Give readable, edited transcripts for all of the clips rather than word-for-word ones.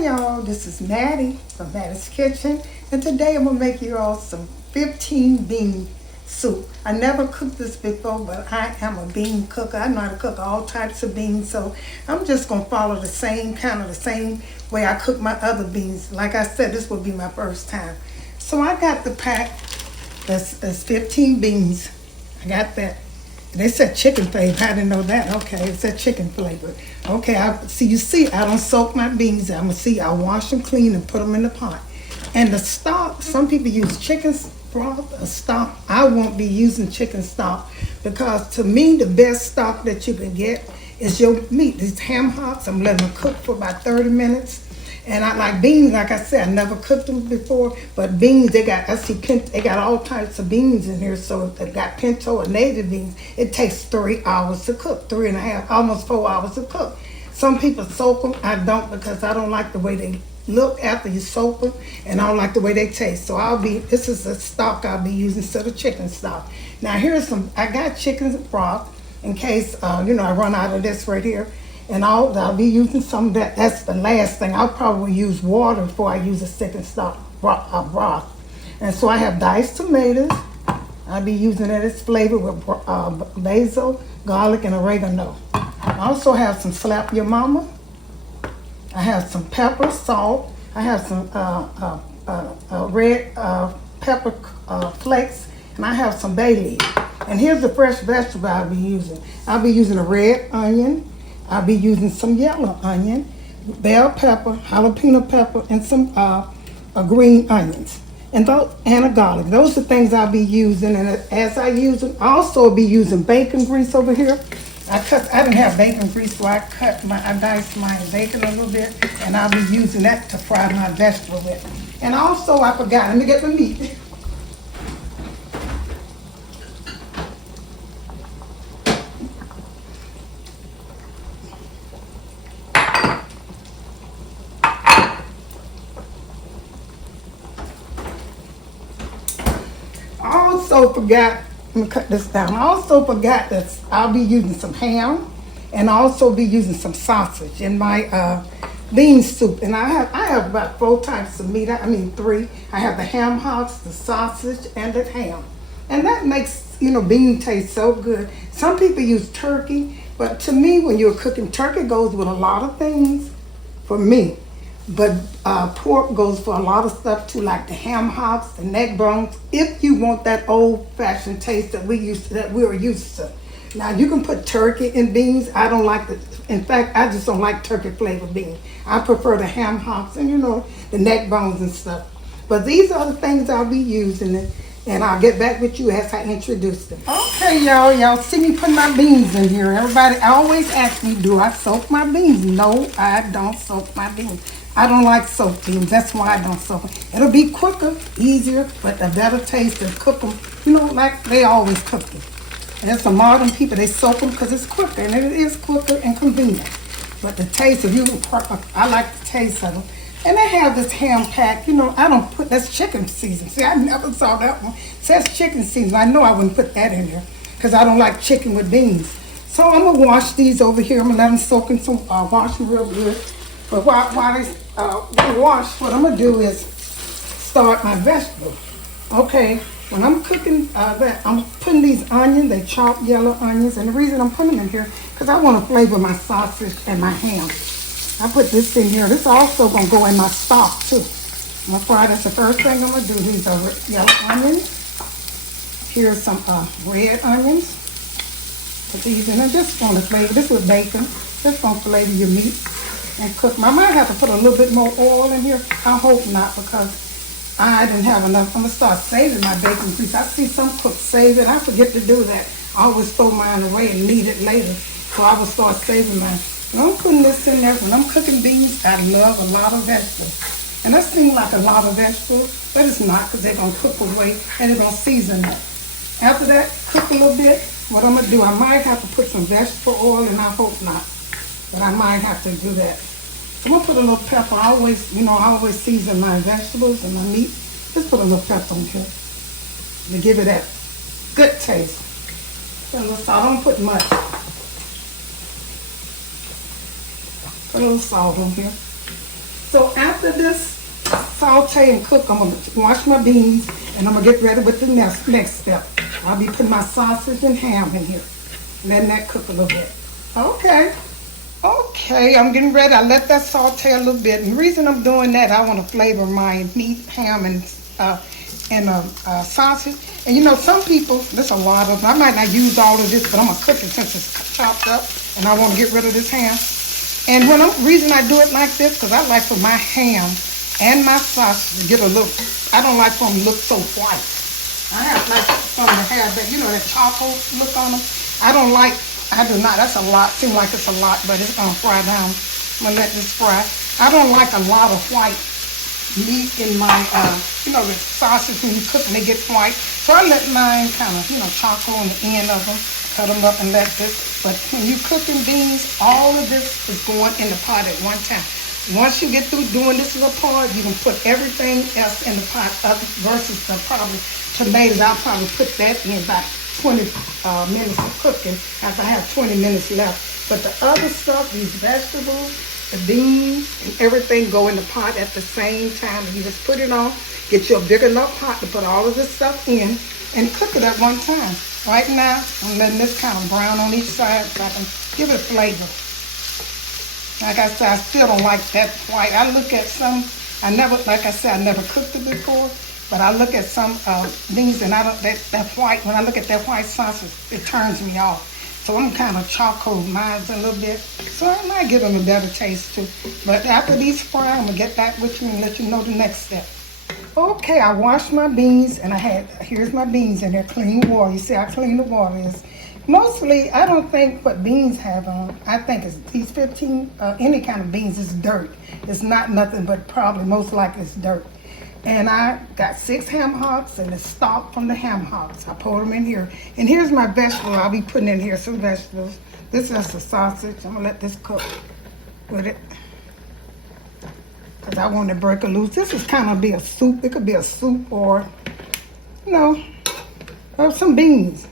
Hi y'all, this is Mattie from Mattie's Kitchen, and today I'm gonna make you all some 15 bean soup. I never cooked this before, but I am a bean cooker. I know how to cook all types of beans, so I'm just gonna follow the same way I cook my other beans. Like I said, this will be my first time. So I got the pack that's 15 beans. I got that. They said chicken flavor. I didn't know that. Okay, it said chicken flavor. Okay, I don't soak my beans. I wash them clean and put them in the pot. And the stock, some people use chicken broth or stock. I won't be using chicken stock because to me, the best stock that you can get is your meat. These ham-hocks, I'm letting them cook for about 30 minutes. And I like beans, like I said, I never cooked them before, but beans, they got all types of beans in here. So if they got pinto or native beans, it takes 3 hours to cook, 3.5, almost 4 hours to cook. Some people soak them, I don't, because I don't like the way they look after you soak them, and I don't like the way they taste. So this is the stock I'll be using instead of chicken stock. Now I got chicken broth in case, I run out of this right here. And I'll be using some of that. That's the last thing. I'll probably use water before I use a chicken stock broth. And so I have diced tomatoes. I'll be using it as flavor with basil, garlic, and oregano. I also have some slap your mama. I have some pepper, salt. I have some red pepper flakes, and I have some bay leaf. And here's the fresh vegetable I'll be using. I'll be using a red onion. I'll be using some yellow onion, bell pepper, jalapeno pepper, and some green onions, and a garlic. Those are things I'll be using. And as I use them, I'll also be using bacon grease over here. I didn't have bacon grease, so I diced my bacon a little bit, and I'll be using that to fry my vegetable with. And also, I forgot, let me get the meat. Let me cut this down. I also forgot that I'll be using some ham, and I'll also be using some sausage in my bean soup. And I have about 4 types of meat. Three. I have the ham-hocks, the sausage, and the ham. And that makes, bean taste so good. Some people use turkey, but to me, when you're cooking, turkey goes with a lot of things for me. But pork goes for a lot of stuff too, like the ham-hocks, the neck bones, if you want that old-fashioned taste that we were used to. Now, you can put turkey in beans. I don't like in fact, I just don't like turkey-flavored beans. I prefer the ham-hocks and, the neck bones and stuff. But these are the things I'll be using, and I'll get back with you as I introduce them. Okay, y'all see me put my beans in here. Everybody always asks me, do I soak my beans? No, I don't soak my beans. I don't like soaked beans. That's why I don't soak them. It'll be quicker, easier, but a better taste and cook them, like they always cook them. And there's some modern people, they soak them because it's quicker, and it is quicker and convenient. But the taste, I like the taste of them. And they have this ham pack, that's chicken season. See, I never saw that one. It says chicken season. I know I wouldn't put that in there because I don't like chicken with beans. So I'm going to wash these over here. I'm going to let them soak in some, wash them real good. But while they wash, what I'm going to do is start my vegetables. Okay, when I'm cooking that, I'm putting these onions, they chopped yellow onions. And the reason I'm putting them in here, because I want to flavor my sausage and my ham. I put this in here. This also going to go in my stock too. I'm going to fry. That's the first thing I'm going to do. These are yellow onions. Here's some red onions. Put these in. I just want to flavor. This with bacon. Just going to flavor your meat and cook. I might have to put a little bit more oil in here. I hope not, because I didn't have enough. I'm going to start saving my bacon grease. I see some cooks save it. I forget to do that. I always throw mine away and need it later. So I will start saving mine. And I'm putting this in there. When I'm cooking beans, I love a lot of vegetables. And that seems like a lot of vegetables, but it's not, because they're going to cook away and they're going to season it. After that, cook a little bit. What I'm going to do, I might have to put some vegetable oil, and I hope not. But I might have to do that. I'm going to put a little pepper. I always season my vegetables and my meat. Just put a little pepper on here to give it that good taste. Put a little salt. I don't put much. Put a little salt on here. So after this saute and cook, I'm gonna wash my beans and I'm gonna get ready with the next step. I'll be putting my sausage and ham in here, letting that cook a little bit. Okay. Okay, I'm getting ready. I let that saute a little bit. And the reason I'm doing that, I want to flavor my meat, ham, and sausage. And you know, some people, there's a lot of them. I might not use all of this, but I'm going to cook it since it's chopped up. And I want to get rid of this ham. And reason I do it like this, because I like for my ham and my sausage to get a look. I don't like for them to look so white. I like for them to have that, you know, that charcoal look on them. I do not. That's a lot. Seems like it's a lot, but it's gonna fry down. I'm gonna let this fry. I don't like a lot of white meat in my, you know, the sausage when you cook and they get white. So I let mine kind of, you know, charcoal on the end of them, cut them up and let this. But when you cooking beans, all of this is going in the pot at one time. Once you get through doing this little part, you can put everything else in the pot versus the probably tomatoes. I'll probably put that in about 20 minutes of cooking after I have 20 minutes left. But the other stuff, these vegetables, the beans, and everything go in the pot at the same time. And you just put it on, get you a big enough pot to put all of this stuff in and cook it at one time. Right now, I'm letting this kind of brown on each side so I can give it a flavor. Like I said, I still don't like that white. I look at some, like I said, I never cooked it before. But I look at some beans and I don't, that white, when I look at that white sausage, it turns me off. So I'm kind of charcoal mine a little bit. So I might give them a better taste too. But after these fry, I'm going to get back with you and let you know the next step. Okay, I washed my beans and here's my beans in there, clean water. You see how clean the water is. Mostly, I don't think what beans have on, I think it's these 15, any kind of beans is dirt. It's not nothing but probably most likely it's dirt. And I got 6 ham-hocks and the stock from the ham-hocks. I poured them in here. And here's my vegetable. I'll be putting in here some vegetables. This is the sausage. I'm going to let this cook with it. Because I want to break it loose. This is kind of be a soup. It could be a soup or, you know, or some beans.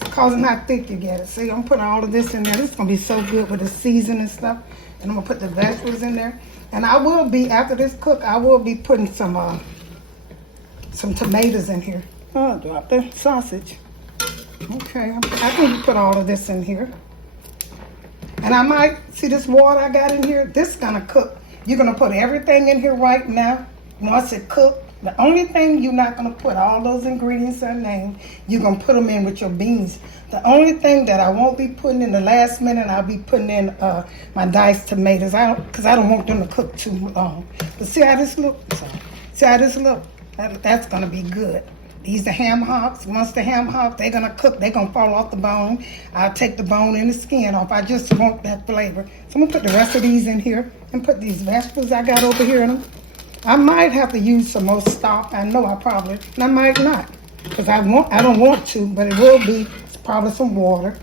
It's causing how thick you get it. See, I'm putting all of this in there. This is going to be so good with the seasoning and stuff. And I'm going to put the vegetables in there. And I will be, after this cook, I will be putting some tomatoes in here. Oh, drop the sausage. Okay, I can put all of this in here. And I might, see this water I got in here? This is gonna cook. You're gonna put everything in here right now. Once it cooks, the only thing you're not gonna put all those ingredients I named, you're gonna put them in with your beans. The only thing that I won't be putting in the last minute, I'll be putting in my diced tomatoes. Because I don't want them to cook too long. But see how this looks? See how this looks? That's going to be good. These are ham-hocks. Once the ham-hocks, they're going to cook. They're going to fall off the bone. I'll take the bone and the skin off. I just want that flavor. So I'm going to put the rest of these in here and put these vegetables I got over here in them. I might have to use some more stock. I know I probably, and I might not. Because I don't want to, but it will be. Probably some water.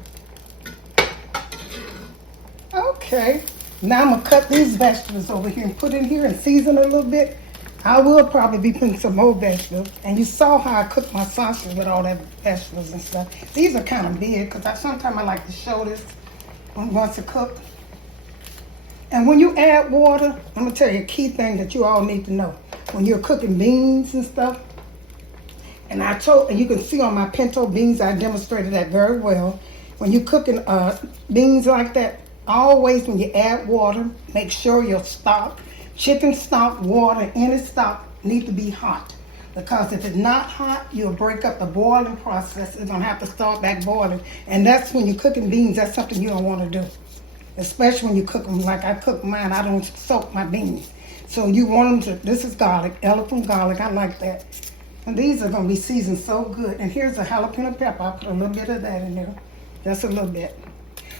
Okay, now I'm gonna cut these vegetables over here and put in here and season a little bit. I will probably be putting some more vegetables. And you saw how I cooked my sausage with all that vegetables and stuff. These are kind of big because sometimes I like to show this once it's cooked. And when you add water, I'm gonna tell you a key thing that you all need to know. When you're cooking beans and stuff, and you can see on my pinto beans, I demonstrated that very well. When you're cooking beans like that, always when you add water, make sure your stock, chicken stock, water, any stock need to be hot. Because if it's not hot, you'll break up the boiling process. It's gonna have to start back boiling. And that's when you're cooking beans, that's something you don't wanna do. Especially when you cook them like I cook mine, I don't soak my beans. So you want them to, this is garlic, elephant garlic, I like that. And these are going to be seasoned so good. And here's a jalapeno pepper. I'll put a little bit of that in there. Just a little bit.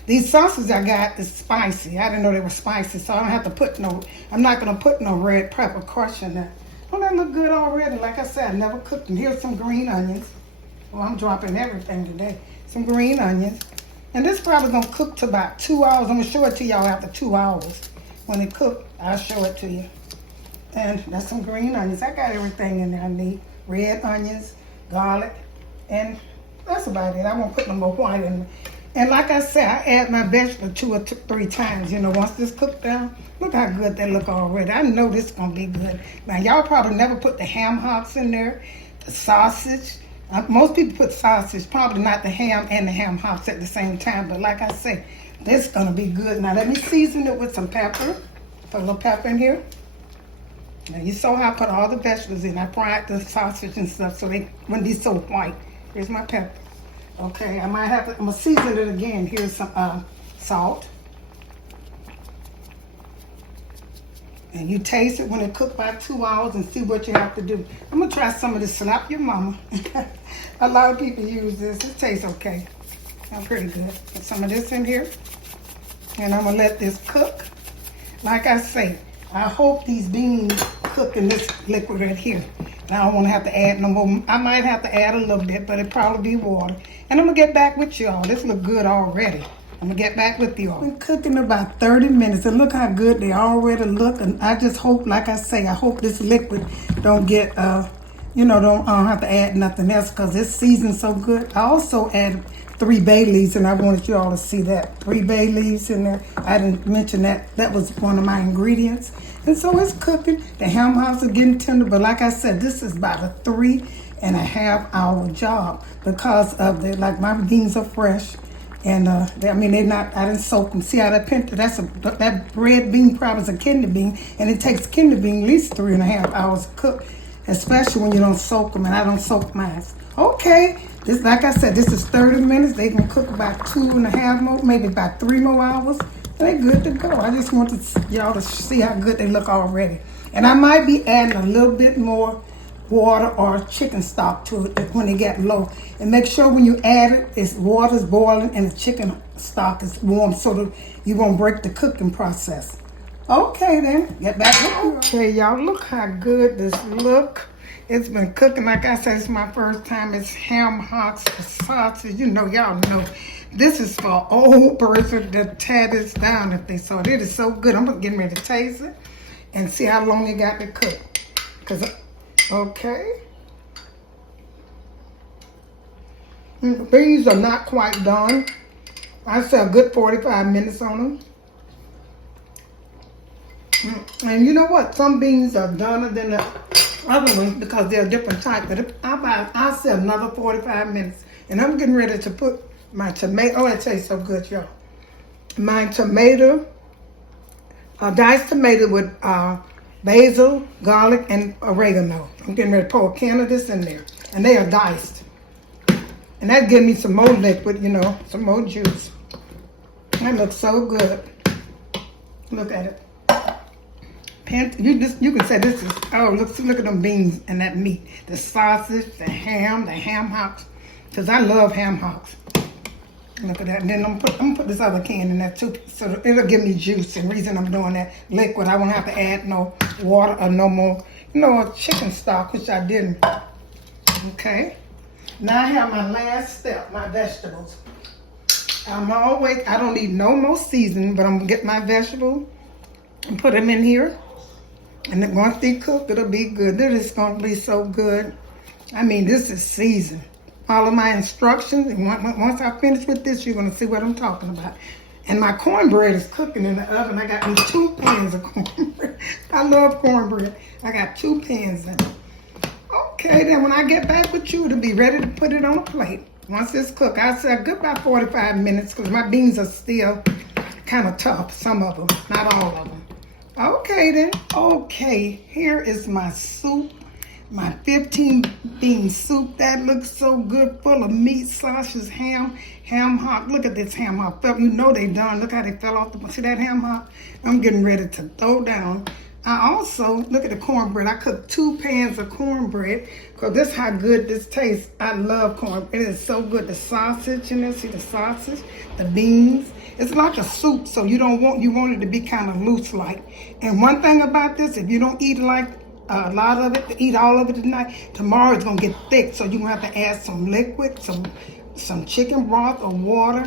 These sauces I got is spicy. I didn't know they were spicy, so I don't have to put I'm not going to put no red pepper crush in there. Don't that look good already? Like I said, I never cooked them. Here's some green onions. Well, I'm dropping everything today. Some green onions. And this probably going to cook to about 2 hours. I'm going to show it to y'all after 2 hours. When it cooked, I'll show it to you. And that's some green onions. I got everything in there I need. Red onions, garlic, and that's about it. I won't put no more white in. And like I said, I add my vegetable 2 or 3 times. You know, once this cooked down, look how good they look already. I know this is going to be good. Now, y'all probably never put the ham-hocks in there, the sausage. Most people put sausage, probably not the ham and the ham-hocks at the same time. But like I say, this is going to be good. Now, let me season it with some pepper. Put a little pepper in here. Now, you saw how I put all the vegetables in. I fried the sausage and stuff so they wouldn't be so white. Here's my pepper. Okay, I'm gonna season it again. Here's some salt. And you taste it when it cooked by 2 hours and see what you have to do. I'm gonna try some of this Slap Your Mama. A lot of people use this. It tastes okay. It's pretty good. Put some of this in here. And I'm gonna let this cook. Like I say, I hope these beans cook in this liquid right here. And I don't want to have to add no more. I might have to add a little bit, but it'll probably be water. And I'm going to get back with y'all. This look good already. I'm going to get back with y'all. Been cooking about 30 minutes. And look how good they already look. And I just hope, like I say, I hope this liquid don't get, don't have to add nothing else because it's seasoned so good. I also added 3 bay leaves, and I wanted you all to see that. 3 bay leaves in there. I didn't mention that. That was one of my ingredients. And so it's cooking. The ham-hocks are getting tender. But like I said, this is about a 3.5 hour job because of like my beans are fresh. And they're not, I didn't soak them. See how that pinto, that red bean probably is a kidney bean. And it takes kidney bean at least 3.5 hours to cook, especially when you don't soak them. And I don't soak mine. Okay, this, like I said, this is 30 minutes. They can cook about 2.5 more, maybe about 3 more hours. They're good to go. I just want y'all to see how good they look already. And I might be adding a little bit more water or chicken stock to it when it get low. And make sure when you add it, water's boiling and the chicken stock is warm so that you won't break the cooking process. Okay then, get back with you. Okay, y'all, look how good this look. It's been cooking. Like I said, it's my first time. It's ham-hocks, the sausage. You know, y'all know. This is for an old person to tear this down if they saw it. It is so good. I'm getting ready to taste it and see how long it got to cook. Okay. The beans are not quite done. I say a good 45 minutes on them. And you know what? Some beans are doner than the other ones because they're a different type. But I'll say another 45 minutes. And I'm getting ready to put my tomato. Oh, it tastes so good, y'all. My tomato, diced tomato with basil, garlic, and oregano. I'm getting ready to pour a can of this in there. And they are diced. And that gives me some more liquid, some more juice. That looks so good. Look at it. You can say this is, look at them beans and that meat. The sausage, the ham-hocks. Because I love ham-hocks. Look at that. And then I'm gonna put this other can in there too. So it'll give me juice. And the reason I'm doing that liquid, I won't have to add no water or no more, chicken stock, which I didn't. Okay. Now I have my last step, my vegetables. I don't need no more seasoning, but I'm gonna get my vegetables and put them in here. And then once they cook, it'll be good. This is gonna be so good. I mean, this is seasoned. Follow my instructions, and once I finish with this, you're going to see what I'm talking about. And my cornbread is cooking in the oven. I got these 2 pans of cornbread. I love cornbread. I got 2 pans in it. Okay, then when I get back with you, it'll be ready to put it on a plate. Once it's cooked, I say a good about 45 minutes because my beans are still kind of tough, some of them, not all of them. Okay, then. Okay, here is my soup. My 15 bean soup, that looks so good, full of meat, sausages, ham-hock. Look at this ham-hock. You know they done. Look how they fell off see that ham-hock? I'm getting ready to throw down. I also, look at the cornbread. I cooked 2 pans of cornbread because this is how good this tastes. I love cornbread. It is so good. The sausage in there, see the sausage, the beans. It's like a soup, so you want it to be kind of loose-like. And one thing about this, if you don't eat like a lot of it, to eat all of it tonight, tomorrow it's gonna get thick, so you're gonna have to add some liquid, some chicken broth or water.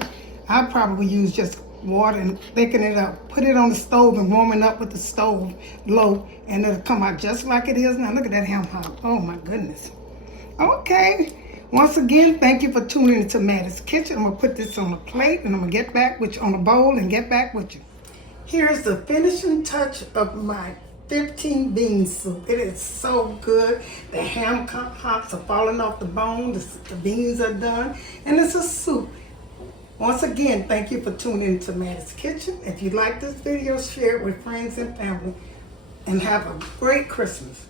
I probably use just water and thicken it up. Put it on the stove and warm it up with the stove low, and it'll come out just like it is now. Look at that ham-hock. Oh my goodness. Okay. Once again, thank you for tuning into Mattie's Kitchen. I'm going to put this on a plate and I'm going to get back with you on a bowl and get back with you. Here's the finishing touch of my 15 bean soup. It is so good. The ham-hocks are falling off the bone. The beans are done. And it's a soup. Once again, thank you for tuning into Mattie's Kitchen. If you like this video, share it with friends and family. And have a great Christmas.